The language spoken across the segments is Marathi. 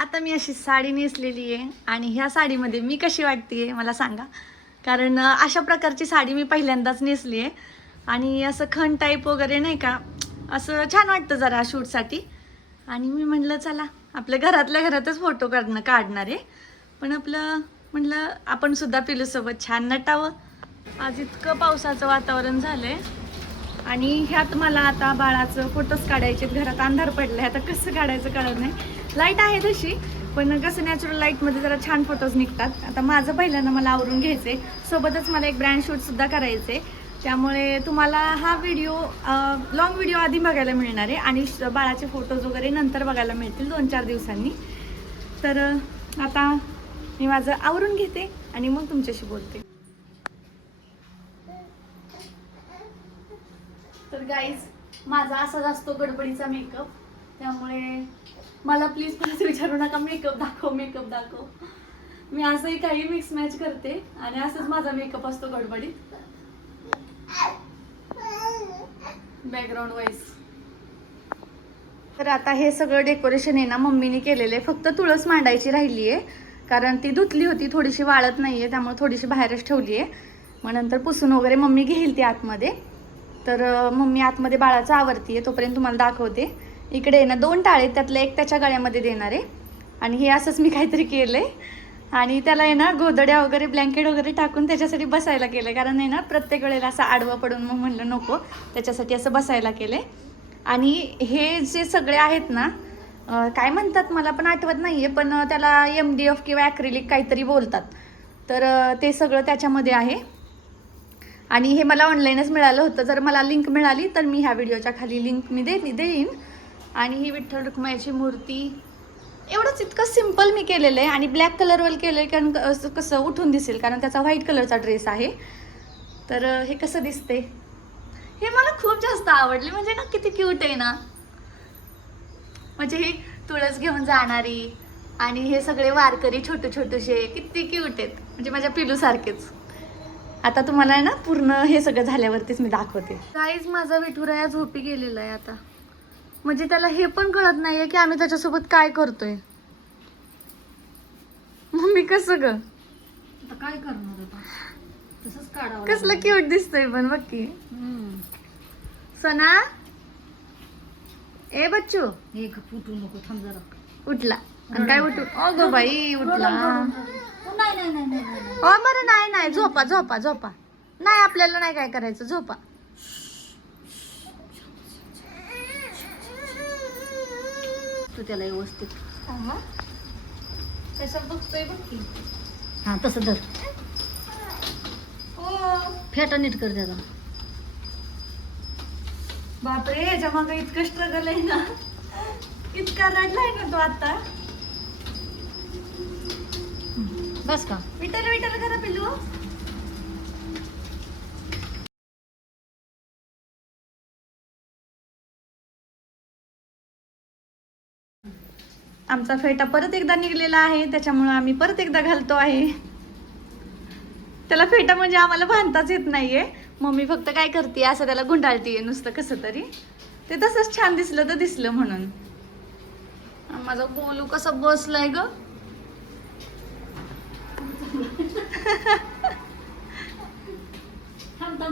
आता मी अशी साडी नेसलेली आहे आणि ह्या साडीमध्ये मी कशी वाटते मला सांगा. कारण अशा प्रकारची साडी मी पहिल्यांदाच नेसली आहे आणि असं खण टाईप वगैरे नाही का, असं छान वाटतं जरा शूटसाठी. आणि मी म्हटलं चला आपल्या घरातल्या घरातच फोटो काढणार आहे, पण आपलं म्हटलं आपण सुद्धा पिलूसोबत छान नटावं. आज इतकं पावसाचं वातावरण झालं आहे आणि ह्यात मला आता बाळाचं फोटोज काढायचे. घरात अंधार पडलं आहे, आता कसं काढायचं कळत नाही. लाईट आहे तशी, पण कसं नॅचरल लाईटमध्ये जरा छान फोटोज निघतात. आता माझं पहिल्यांदा मला आवरून घ्यायचं आहे, सोबतच मला एक ब्रँड शूटसुद्धा करायचं आहे. त्यामुळे तुम्हाला हा व्हिडिओ लॉंग व्हिडिओ आधी बघायला मिळणार आहे आणि बाळाचे फोटोज वगैरे नंतर बघायला मिळतील 2-4 दिवसांनी. तर आता मी माझं आवरून घेते आणि मग तुमच्याशी बोलते. तर गाईज, माझा असाच असतो गडबडीचा मेकअप, त्यामुळे मला प्लीज परत विचारू नका मेकअप दाखव. मी असंही काही मिक्स मॅच करते आणि असंच माझा मेकअप असतो गडबडीत. Background wise. तर आता हे सगळं डेकोरेशन आहे ना मम्मीने केलेलं आहे. फक्त तुळस मांडायची राहिली आहे, कारण ती धुतली होती, थोडीशी वाळत नाही आहे, त्यामुळे थोडीशी बाहेरच ठेवली आहे. मग नंतर पुसून वगैरे मम्मी घेईल ती आतमध्ये. तर मम्मी आतमध्ये बाळाचं आवरती आहे, तोपर्यंत तुम्हाला दाखवते. इकडे आहे ना 2 टाळे, त्यातलं एक त्याच्या गळ्यामध्ये देणार आहे. आणि हे असंच मी काहीतरी केलं आहे आणि त्याला आहे ना गोदड्या वगैरे ब्लँकेट वगैरे टाकून त्याच्यासाठी बसायला केलं. कारण आहे ना प्रत्येक वेळेला असं आडवं पडून मग म्हणलं नको, त्याच्यासाठी असं बसायला केलं. आणि हे जे सगळे आहेत ना, काय म्हणतात मला पण आठवत नाही आहे, पण त्याला MDF किंवा ॲक्रिलिक काहीतरी बोलतात. तर ते सगळं त्याच्यामध्ये आहे आणि हे मला ऑनलाईनच मिळालं होतं. जर मला लिंक मिळाली तर मी ह्या व्हिडिओच्या खाली लिंक मी देईन. आणि ही विठ्ठल रुक्माईची मूर्ती, एवढंच इतकं सिम्पल मी केलेलं आहे. आणि ब्लॅक कलरवर केलं आहे, कारण कसं उठून दिसेल, कारण त्याचा व्हाईट कलरचा ड्रेस आहे. तर हे कसं दिसते हे मला खूप जास्त आवडले. म्हणजे ना किती क्यूट आहे ना, म्हणजे हे तुळस घेऊन जाणारी आणि हे सगळे वारकरी छोटेसे किती क्यूट आहेत, म्हणजे माझ्या पिलूसारखेच. आता तुम्हाला आहे ना पूर्ण हे सगळं झाल्यावरतीच मी दाखवते. गाईज, माझा विठुराया झोपी गेलेला आहे आता. म्हणजे त्याला हे पण कळत नाहीये की आम्ही त्याच्यासोबत काय करतोय. मम्मी कसं ग आता काय करणार आता, तसंच काढावं. कसलं क्यूट दिसतोय पण बघ की. सना, ए बच्चू, एक फुटू नको, थांब जरा. उठला. आणि काय उठू, ओ गो बाई उठला. नाही. हो बरं, नाही झोपा. नाही, आपल्याला नाही काय करायचं, झोपा. तू त्याला व्यवस्थित तसं बघतोय बघ की. हा तसं धर, हो फेटा नीट कर त्याला. बापरे, ह्याच्या मागं इतकं स्ट्रगल आहे ना, इतका रडलाय ना तो आता. बस का? विटर करा पिलू. आमचा फेटा परत एकदा निघलेला आहे, त्याच्यामुळे आम्ही परत एकदा घालतो आहे. त्याला फेटा म्हणजे आम्हाला बांधताच येत नाहीये. मम्मी फक्त काय करते, असं त्याला गुंडाळतीये नुसतं कसं तरी. ते तसंच छान दिसलं तर दिसलं म्हणून. माझा गोलू कसा बसलाय ग. थांब.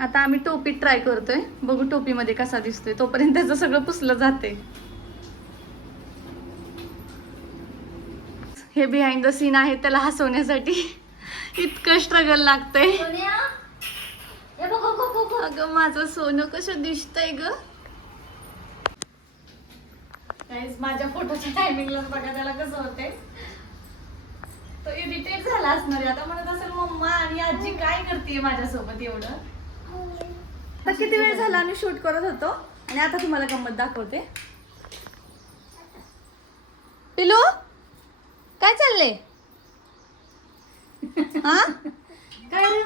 आता आम्ही टोपी ट्राय करतोय, बघू टोपीमध्ये कसा दिसतोय. तोपर्यंत त्याचं सगळं पुसलं जाते. हे बिहाइंड द सीन आहे, त्याला हसवण्यासाठी इतकं स्ट्रगल लागतंय. अगं माझं सोनं कसं दिसतंय ग. माझ्या फोटोच्या टायमिंगला बघा त्याला कसं होतंय. तो इरिटेट झाला असणार आहे आता, म्हणत असेल मम्मा आणि आजी काय करते माझ्यासोबत एवढं. आता किती वेळ झाला आम्ही शूट करत होतो आणि आता तुम्हाला गंमत दाखवते. पिलू, काय चाललंय? हा काय रे?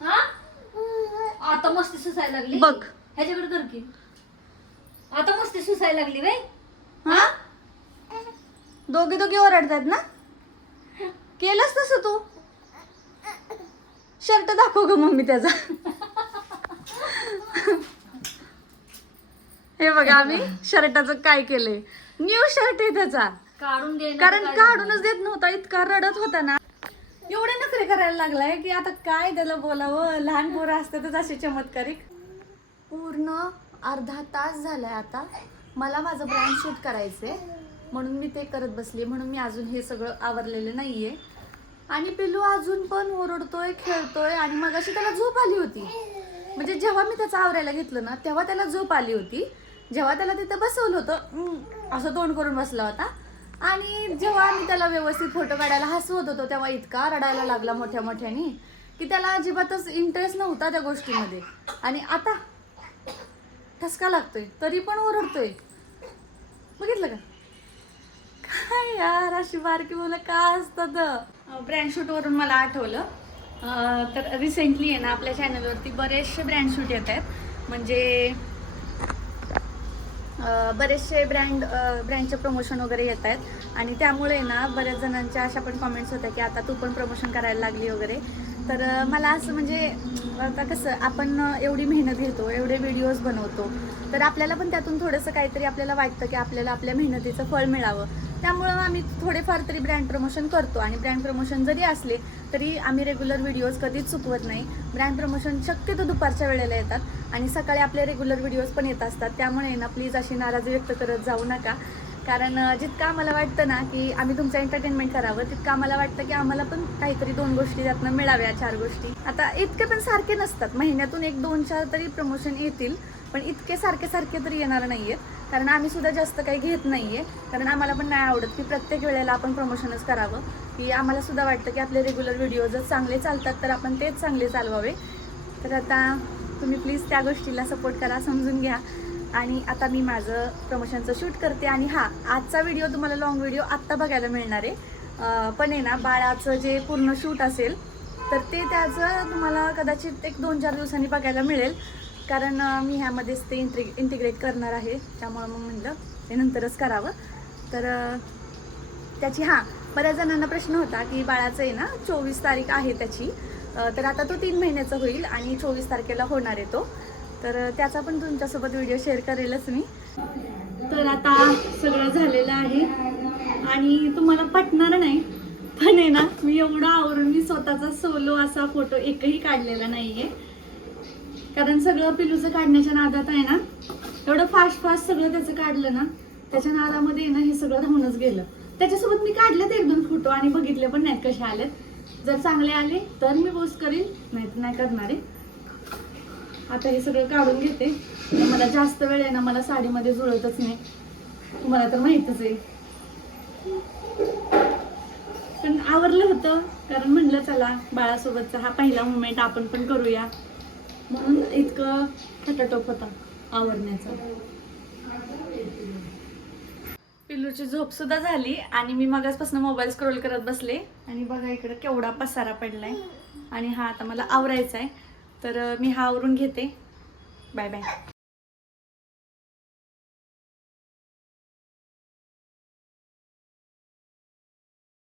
हा आता मस्ती सुसायला लागली बघ. ह्याच्याकडे कर की. आता मस्ती सुसायला लागली बाई. हा, दोघी ओरडतात ना. केलंस तसं तू. शर्ट दाखव ग मम्मी त्याचा. हे बघा आम्ही शर्टाचं काय केलंय, न्यू शर्ट आहे त्याचा, काढून दे ना, कारण काय काढूनच देत नव्हता, इतका रडत होता ना, एवढे नखरे करायला लागलाय की आता काय त्याला बोलावं. लहान पोरं असतातच असे चमत्कारिक. पूर्ण अर्धा तास झालाय आता मला माझं ब्रँड शूट करायचंय, म्हणून मी ते करत बसली, म्हणून मी अजून हे सगळं आवरलेलं नाहीये. आणि पिल्लू अजून पण ओरडतोय, खेळतोय, आणि मगाशी त्याला झोप आली होती. म्हणजे जेव्हा मी त्याचं आवरायला घेतलं ना तेव्हा त्याला झोप आली होती. जेव्हा त्याला तिथं बसवलं होतं असं तोंड करून बसला होता, आणि जेव्हा मी त्याला व्यवस्थित फोटो काढायला हसवत होतो तेव्हा इतका रडायला लागला मोठ्या मोठ्याने की त्याला अजिबातच इंटरेस्ट नव्हता त्या गोष्टीमध्ये. आणि आता ठसका लागतोय तरी पण ओरडतोय, बघितलं का? काय यार, अशी बारकी मुलं का असतात. ब्रँड शूट वरून मला आठवलं, तर रिसेंटली आहे ना आपल्या चॅनलवरती बरेचसे ब्रँड शूट येत आहेत. म्हणजे बरेचसे ब्रँडचे प्रमोशन वगैरे येत आहेत, आणि त्यामुळे ना बऱ्याच जणांच्या अशा पण कमेंट्स होत्या की आता तू पण प्रमोशन करायला लागली वगैरे. तर मला असं म्हणजे आता कसं आपण एवढी मेहनत घेतो, एवढे व्हिडिओज बनवतो, तर आपल्याला पण त्यातून थोडंसं काहीतरी आपल्याला वाटतं की आपल्याला आपल्या मेहनतीचं फळ मिळावं. त्यामुळं आम्ही थोडेफार तरी ब्रँड प्रमोशन करतो, आणि ब्रँड प्रमोशन जरी असले तरी आम्ही रेग्युलर व्हिडिओज कधीच चुकवत नाही. ब्रँड प्रमोशन शक्यतो दुपारच्या वेळेला येतात, आणि सकाळी आपले रेग्युलर व्हिडिओज पण येत असतात. त्यामुळे ना प्लीज अशी नाराजी व्यक्त करत जाऊ नका, कारण जितकं आम्हाला वाटतं ना की आम्ही तुमचं एंटरटेनमेंट करावं, तितकं आम्हाला वाटतं की आम्हाला पण काहीतरी 2 गोष्टी त्यातनं मिळाव्या, 4 गोष्टी. आता इतके पण सारखे नसतात, महिन्यातून 1, 2, 4 तरी प्रमोशन येतील, पण इतके सारखे तरी येणार नाही आहेत, कारण आम्ही सुद्धा जास्त काही घेत नाही आहे. कारण आम्हाला पण नाही आवडत की प्रत्येक वेळेला आपण प्रमोशनच करावं, की आम्हाला सुद्धा वाटतं की आपले रेग्युलर व्हिडिओजच चांगले चालतात तर आपण तेच चांगले चालवावे. तर आता तुम्ही प्लीज त्या गोष्टीला सपोर्ट करा, समजून घ्या. आणि आता मी माझं प्रमोशनचं शूट करते. आणि हां, आजचा व्हिडिओ तुम्हाला लॉंग व्हिडिओ आत्ता बघायला मिळणार आहे, पण आहे ना बाळाचं जे पूर्ण शूट असेल तर ते त्याचं तुम्हाला कदाचित 1-2-4 दिवसांनी बघायला मिळेल, कारण मी ह्यामध्येच ते इंटिग्रेट करणार आहे. त्यामुळं मग म्हटलं ते नंतरच करावं. तर त्याची बऱ्याच जणांना प्रश्न होता की बाळाचं आहे ना 24 तारीख आहे त्याची, तर आता तो 3 महिन्याचा होईल आणि 24 तारखेला होणार आहे तो. तर त्याचा पण तुमच्यासोबत व्हिडिओ शेअर करेलच मी. तर आता सगळं झालेलं आहे, आणि तुम्हाला पटणार नाही पण आहे ना मी एवढं आवरून मी स्वतःचा सोलो असा फोटो एकही काढलेला नाहीये, कारण सगळं पिलूचं काढण्याच्या नादात आहे ना, एवढं फास्ट सगळं त्याचं काढलं ना, त्याच्या नादामध्ये ना हे सगळं राहूनच गेलं. त्याच्यासोबत मी काढलेत 1-2 फोटो आणि बघितले पण नाहीत कसे आलेत. जर चांगले आले तर मी पोस्ट करीन, नाही तर नाही करणार आहे. आता हे सगळं काढून घेते. मला जास्त वेळ आहे ना, मला साडीमध्ये जुळतच नाही, तुम्हाला तर माहीतच आहे. पण आवरलं होतं, कारण म्हणलं चला बाळासोबतचा हा पहिला मोमेंट आपण पण करूया, म्हणून इतकं खटाटोप होता आवरण्याचा. पिल्लूची झोप सुद्धा झाली, आणि मी मगाचपासून मोबाईल स्क्रोल करत बसले, आणि बघा इकडे केवढा पसारा पडलाय. आणि आता मला आवरायचा आहे, तर मी आवरून घेते. Bye bye.